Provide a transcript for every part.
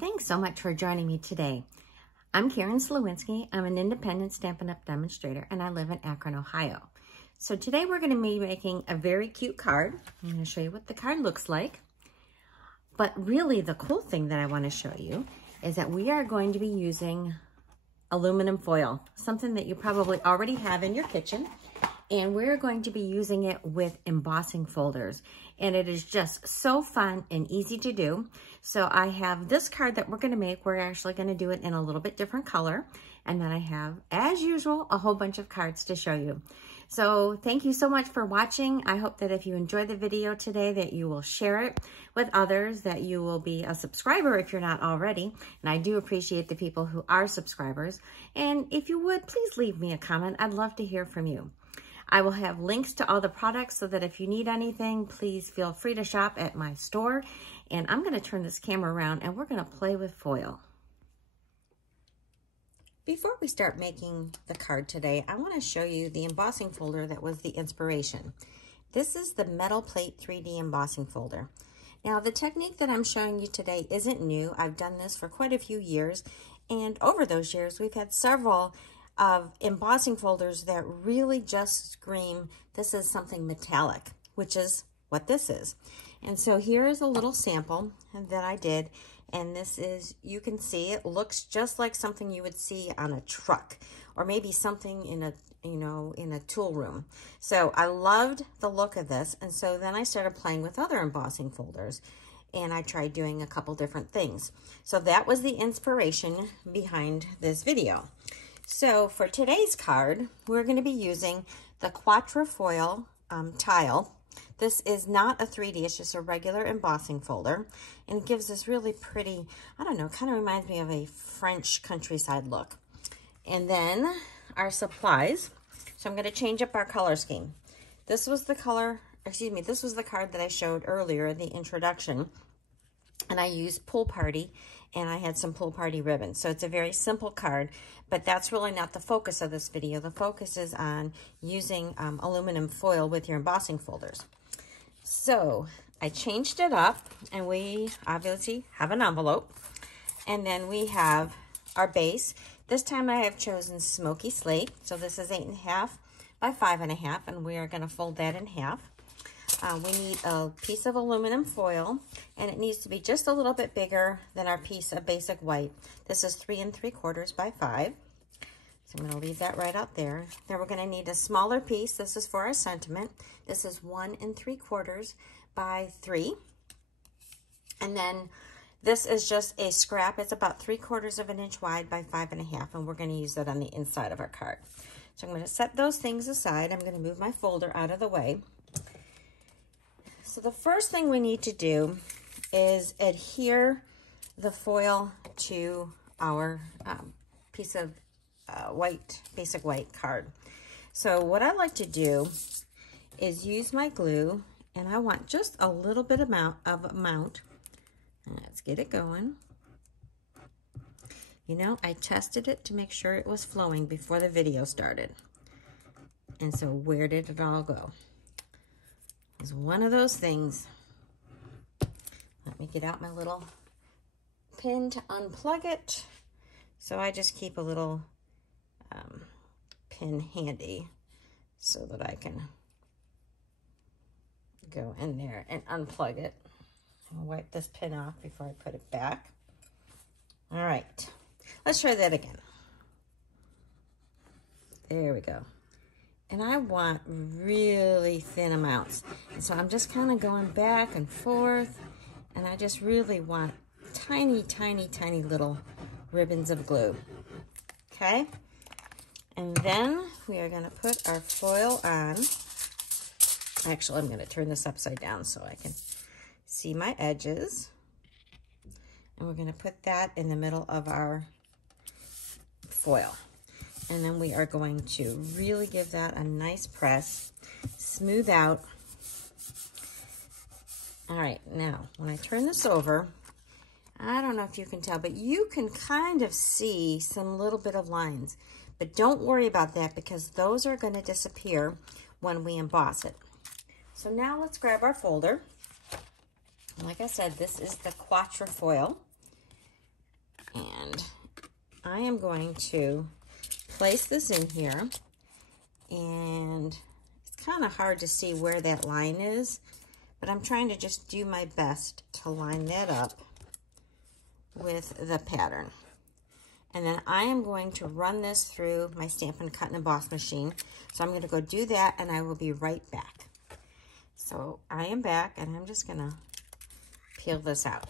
Thanks so much for joining me today. I'm Karen Sliwinski. I'm an independent Stampin' Up! Demonstrator, and I live in Akron, Ohio. So today we're going to be making a very cute card. I'm going to show you what the card looks like. But really the cool thing that I want to show you is that we are going to be using aluminum foil, something that you probably already have in your kitchen. And we're going to be using it with embossing folders. And it is just so fun and easy to do. So I have this card that we're going to make. We're actually going to do it in a little bit different color. And then I have, as usual, a whole bunch of cards to show you. So thank you so much for watching. I hope that if you enjoyed the video today, that you will share it with others, that you will be a subscriber if you're not already. And I do appreciate the people who are subscribers. And if you would, please leave me a comment. I'd love to hear from you. I will have links to all the products so that if you need anything, please feel free to shop at my store. And I'm going to turn this camera around and we're going to play with foil. Before we start making the card today, I want to show you the embossing folder that was the inspiration. This is the Metal Plate 3D embossing folder. Now, the technique that I'm showing you today isn't new. I've done this for quite a few years, and over those years, we've had several of embossing folders that really just scream, this is something metallic, which is what this is. And so here is a little sample that I did. And this is, you can see it looks just like something you would see on a truck, or maybe something in a, in a tool room. So I loved the look of this. And so then I started playing with other embossing folders, and I tried doing a couple different things. So that was the inspiration behind this video. So for today's card, we're going to be using the Adhere Foil tile. This is not a 3D, it's just a regular embossing folder. And it gives this really pretty, I don't know, kind of reminds me of a French countryside look. And then our supplies. So I'm going to change up our color scheme. This was the color, excuse me, this was the card that I showed earlier in the introduction. And I used Pool Party, and I had some Pool Party ribbons. So it's a very simple card, but that's really not the focus of this video. The focus is on using aluminum foil with your embossing folders. So I changed it up, and we obviously have an envelope, and then we have our base. This time I have chosen Smoky Slate. So this is 8.5 by 5.5, and we are going to fold that in half. We need a piece of aluminum foil, and it needs to be just a little bit bigger than our piece of basic white. This is 3 3/4 by 5. So I'm going to leave that right out there. Then we're going to need a smaller piece. This is for our sentiment. This is 1 3/4 by 3. And then this is just a scrap. It's about 3/4 of an inch wide by 5.5, and we're going to use that on the inside of our card. So I'm going to set those things aside. I'm going to move my folder out of the way. So the first thing we need to do is adhere the foil to our piece of basic white card. So what I like to do is use my glue, and I want just a little bit amount. Let's get it going. I tested it to make sure it was flowing before the video started. And so where did it all go? It's one of those things. Let me get out my little pin to unplug it. So I just keep a little pin handy so that I can go in there and unplug it. I'll wipe this pin off before I put it back. All right, let's try that again. There we go. And I want really thin amounts. And so I'm just kind of going back and forth, and I just really want tiny, tiny, tiny little ribbons of glue. Okay? And then we are going to put our foil on. Actually, I'm going to turn this upside down so I can see my edges. And we're going to put that in the middle of our foil. And then we are going to really give that a nice press, smooth out. All right, now, when I turn this over, I don't know if you can tell, but you can kind of see some little bit of lines. But don't worry about that, because those are going to disappear when we emboss it. So now let's grab our folder. Like I said, this is the Adhere Foil. And I am going to place this in here, and it's kind of hard to see where that line is, but I'm trying to just do my best to line that up with the pattern. And then I am going to run this through my Stampin' Cut and Emboss machine. So I'm going to go do that, and I will be right back. So I am back, and I'm just going to peel this out.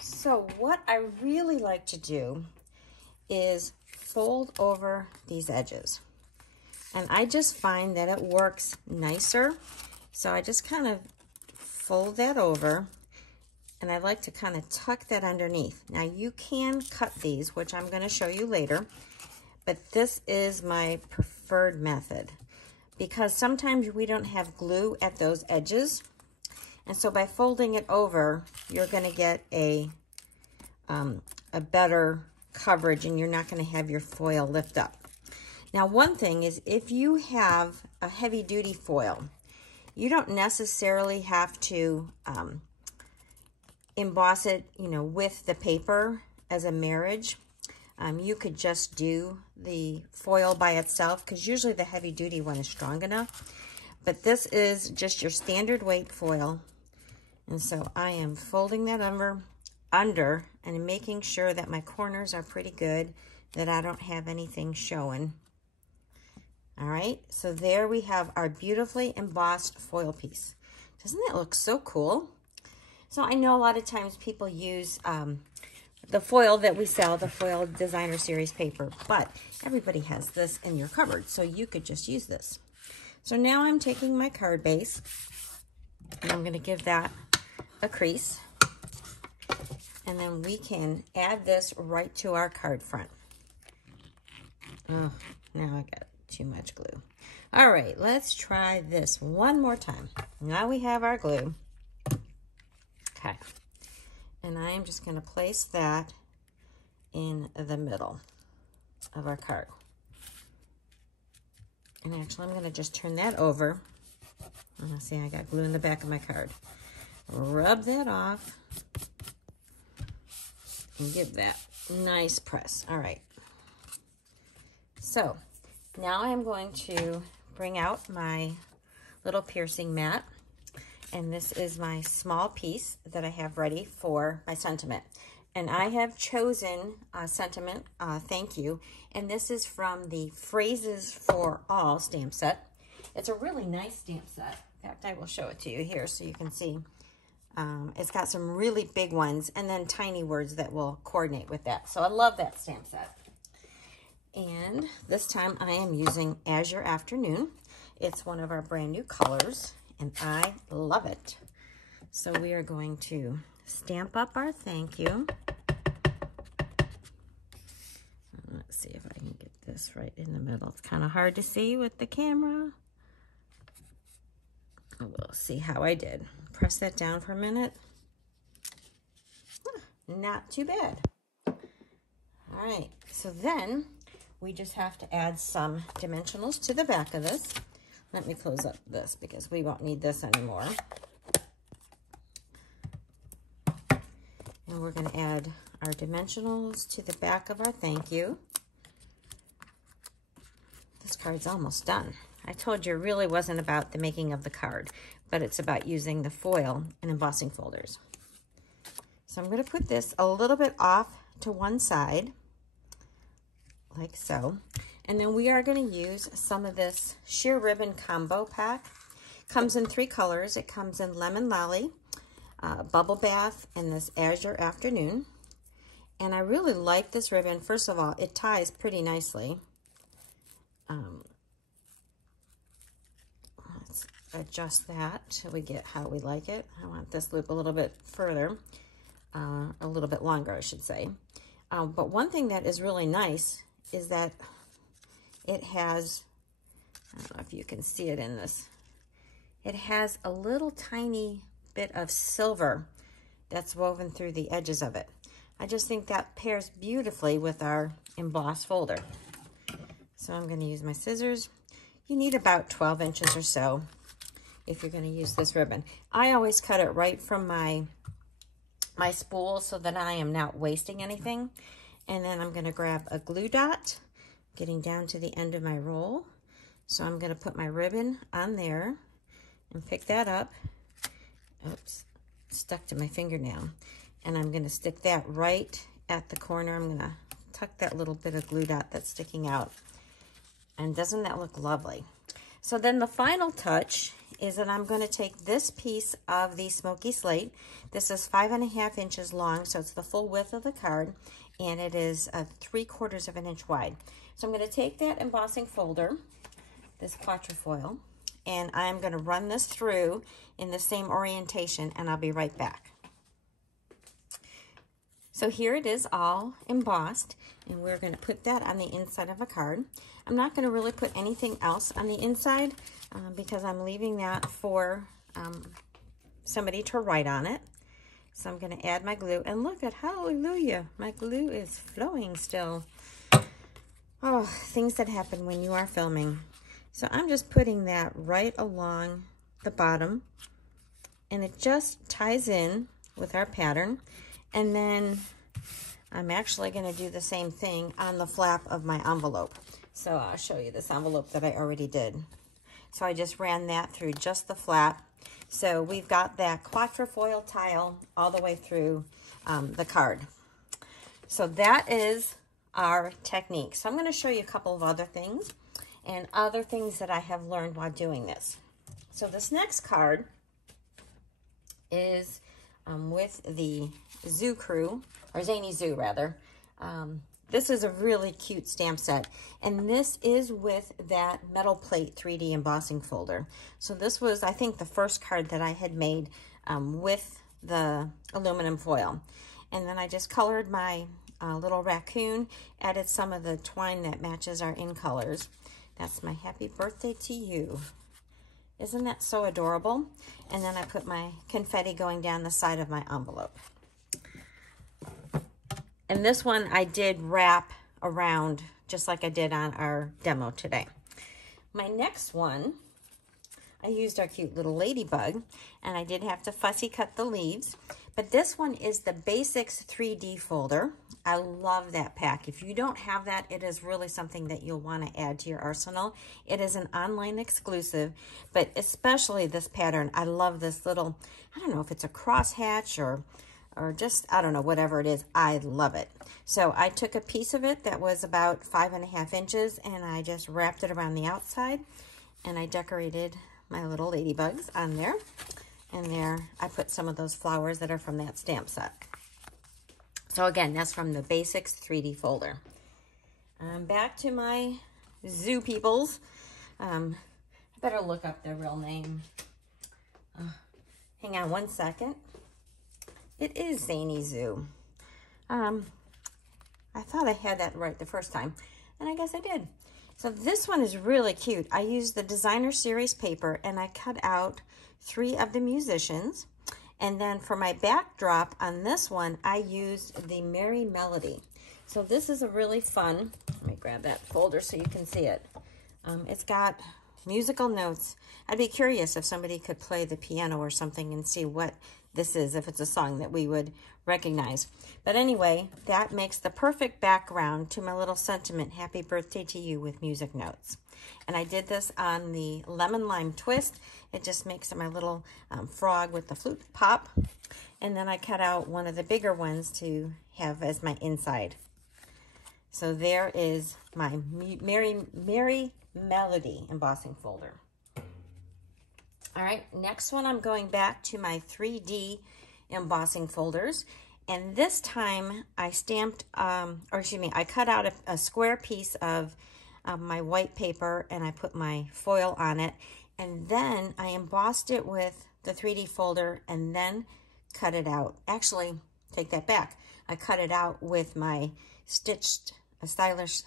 So what I really like to do is fold over these edges. And I just find that it works nicer. So I just kind of fold that over, and I like to kind of tuck that underneath. Now you can cut these, which I'm going to show you later, but this is my preferred method because sometimes we don't have glue at those edges. And so by folding it over, you're going to get a better coverage, and you're not going to have your foil lift up. Now, one thing is, if you have a heavy-duty foil, you don't necessarily have to emboss it, you know, with the paper as a marriage. You could just do the foil by itself, because usually the heavy-duty one is strong enough. But this is just your standard weight foil. And so I am folding that under and making sure that my corners are pretty good, that I don't have anything showing. All right, so there we have our beautifully embossed foil piece. Doesn't that look so cool? So I know a lot of times people use the foil that we sell, the foil designer series paper, but everybody has this in your cupboard, so you could just use this. So now I'm taking my card base, and I'm gonna give that a crease. And then we can add this right to our card front. Oh, now I got too much glue. All right, let's try this one more time. Now we have our glue. Okay. And I am just going to place that in the middle of our card. And actually, I'm going to just turn that over. Let's see, I got glue in the back of my card. Rub that off. And give that nice press. All right. So now I'm going to bring out my little piercing mat. And this is my small piece that I have ready for my sentiment. And I have chosen Sentiment, Thank You. And this is from the Phrases for All stamp set. It's a really nice stamp set. In fact, I will show it to you here so you can see. It's got some really big ones and then tiny words that will coordinate with that. So I love that stamp set. And this time I am using Azure Afternoon. It's one of our brand new colors, and I love it. So we are going to stamp up our thank you. Let's see if I can get this right in the middle. It's kind of hard to see with the camera. We'll see how I did. Press that down for a minute. Not too bad. All right, so then we just have to add some dimensionals to the back of this. Let me close up this because we won't need this anymore. And we're going to add our dimensionals to the back of our thank you. This card's almost done. I told you it really wasn't about the making of the card, but it's about using the foil and embossing folders. So I'm going to put this a little bit off to one side, like so. And then we are going to use some of this sheer ribbon combo pack. Comes in 3 colors. It comes in Lemon Lolly, Bubble Bath, and this Azure Afternoon. And I really like this ribbon. First of all, it ties pretty nicely. Let's adjust that till we get how we like it. I want this loop a little bit further, a little bit longer, I should say. But one thing that is really nice is that it has, I don't know if you can see it in this, it has a little tiny bit of silver that's woven through the edges of it. I just think that pairs beautifully with our embossed folder. So I'm going to use my scissors. You need about 12 inches or so if you're going to use this ribbon. I always cut it right from my my spool so that I am not wasting anything. And then I'm going to grab a glue dot, getting down to the end of my roll. So I'm going to put my ribbon on there and pick that up. Oops, stuck to my fingernail. And I'm going to stick that right at the corner. I'm going to tuck that little bit of glue dot that's sticking out. And doesn't that look lovely? So then the final touch is that I'm going to take this piece of the smoky slate. This is 5.5 inches long, so it's the full width of the card, and it is 3/4 of an inch wide. So I'm going to take that embossing folder, this quatrefoil, and I'm going to run this through in the same orientation, and I'll be right back. So here it is all embossed, and we're going to put that on the inside of a card. I'm not going to really put anything else on the inside because I'm leaving that for somebody to write on it. So I'm going to add my glue, and look at, hallelujah, my glue is flowing still. Oh, things that happen when you are filming. So I'm just putting that right along the bottom, and it just ties in with our pattern. And then I'm actually going to do the same thing on the flap of my envelope. So I'll show you this envelope that I already did. So I just ran that through just the flap. So we've got that quatrefoil tile all the way through the card. So that is our technique. So I'm going to show you a couple of other things and other things that I have learned while doing this. So this next card is with the Zoo Crew, or Zany Zoo rather. This is a really cute stamp set, and this is with that metal plate 3D embossing folder. So this was, I think, the first card that I had made with the aluminum foil. And then I just colored my little raccoon, added some of the twine that matches our in colors. That's my happy birthday to you. Isn't that so adorable? And then I put my confetti going down the side of my envelope. And this one I did wrap around just like I did on our demo today. My next one, I used our cute little ladybug, and I did have to fussy cut the leaves. But this one is the Basics 3D folder. I love that pack. If you don't have that, it is really something that you'll want to add to your arsenal. It is an online exclusive, but especially this pattern. I love this little, I don't know if it's a crosshatch or just, I don't know, whatever it is. I love it. So I took a piece of it that was about 5.5 inches, and I just wrapped it around the outside, and I decorated my little ladybugs on there. And there, I put some of those flowers that are from that stamp set. So again, that's from the Basics 3D folder. Back to my zoo peoples. I better look up their real name. Hang on one second. It is Zany Zoo. I thought I had that right the first time, and I guess I did. So this one is really cute. I used the designer series paper, and I cut out 3 of the musicians. And then for my backdrop on this one, I used the Merry Melody. So this is a really fun, let me grab that folder so you can see it. It's got musical notes. I'd be curious if somebody could play the piano or something and see what this is, if it's a song that we would recognize. But anyway, that makes the perfect background to my little sentiment, happy birthday to you, with music notes. And I did this on the lemon lime twist. It just makes my little frog with the flute pop. And then I cut out one of the bigger ones to have as my inside. So there is my Merry Melody embossing folder. All right, next one, I'm going back to my 3D embossing folders. And this time I stamped, I cut out a square piece of my white paper, and I put my foil on it. And then I embossed it with the 3D folder and then cut it out. Actually, take that back. I cut it out with my stylish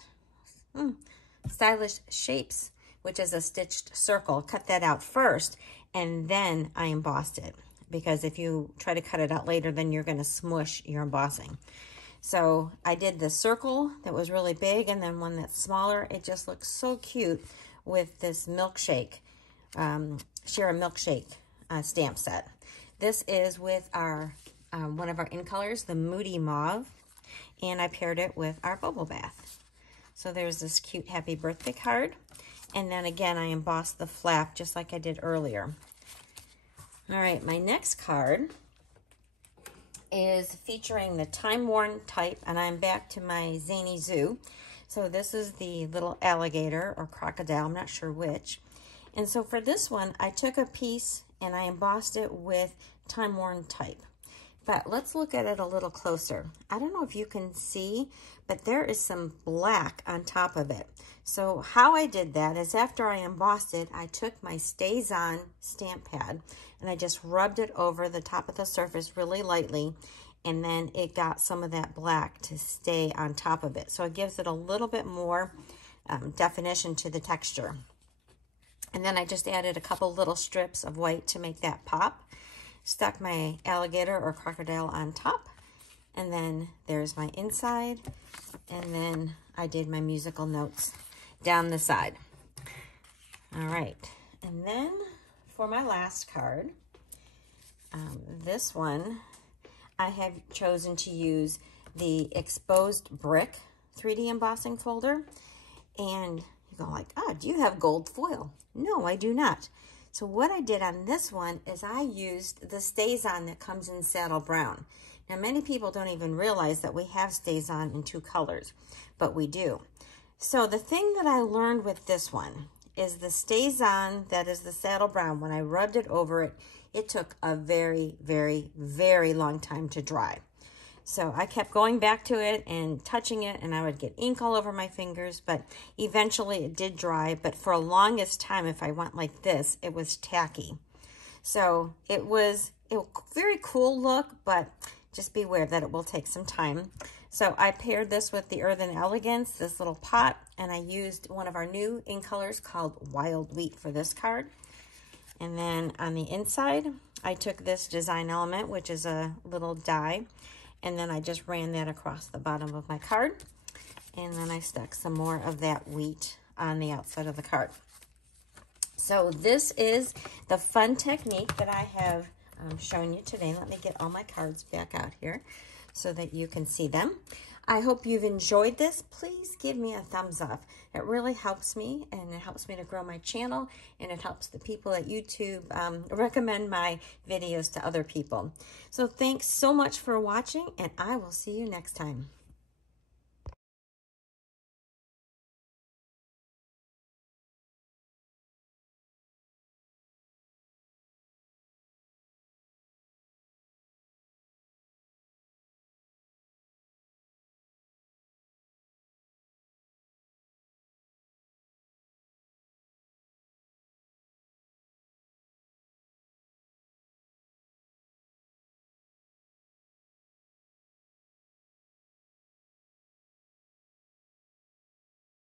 shapes, which is a stitched circle. Cut that out first, and then I embossed it, because if you try to cut it out later, then you're going to smush your embossing. So I did the circle that was really big, and then one that's smaller. It just looks so cute with this milkshake, share a milkshake stamp set. This is with our one of our in colors, the Moody Mauve, and I paired it with our Bubble Bath. So there's this cute happy birthday card. And then again, I embossed the flap just like I did earlier. All right, my next card is featuring the time-worn type, and I'm back to my Zany Zoo. So this is the little alligator or crocodile, I'm not sure which. And so for this one, I took a piece and I embossed it with time-worn type. But let's look at it a little closer. I don't know if you can see, but there is some black on top of it. So how I did that is after I embossed it, I took my Stays On stamp pad and I just rubbed it over the top of the surface really lightly, and then it got some of that black to stay on top of it. So it gives it a little bit more definition to the texture. And then I just added a couple little strips of white to make that pop. Stuck my alligator or crocodile on top, and then there's my inside, and then I did my musical notes down the side. All right, and then for my last card, this one, I have chosen to use the Exposed Brick 3D embossing folder. And you go like, oh, do you have gold foil? No, I do not. So what I did on this one is I used the Stays On that comes in Saddle Brown. Now, many people don't even realize that we have Stays On in 2 colors, but we do. So the thing that I learned with this one is the Stays On, that is the Saddle Brown, when I rubbed it over it, it took a very, very, very long time to dry. So I kept going back to it and touching it, and I would get ink all over my fingers, but eventually it did dry. But for the longest time, if I went like this, it was tacky. So it was a very cool look, but just beware that it will take some time. So I paired this with the Earthen Elegance, this little pot, and I used one of our new ink colors called Wild Wheat for this card. And then on the inside, I took this design element, which is a little die, and then I just ran that across the bottom of my card. And then I stuck some more of that wheat on the outside of the card. So this is the fun technique that I have shown you today. Let me get all my cards back out here so that you can see them. I hope you've enjoyed this. Please give me a thumbs up. It really helps me, and it helps me to grow my channel, and it helps the people at YouTube recommend my videos to other people. So thanks so much for watching, and I will see you next time.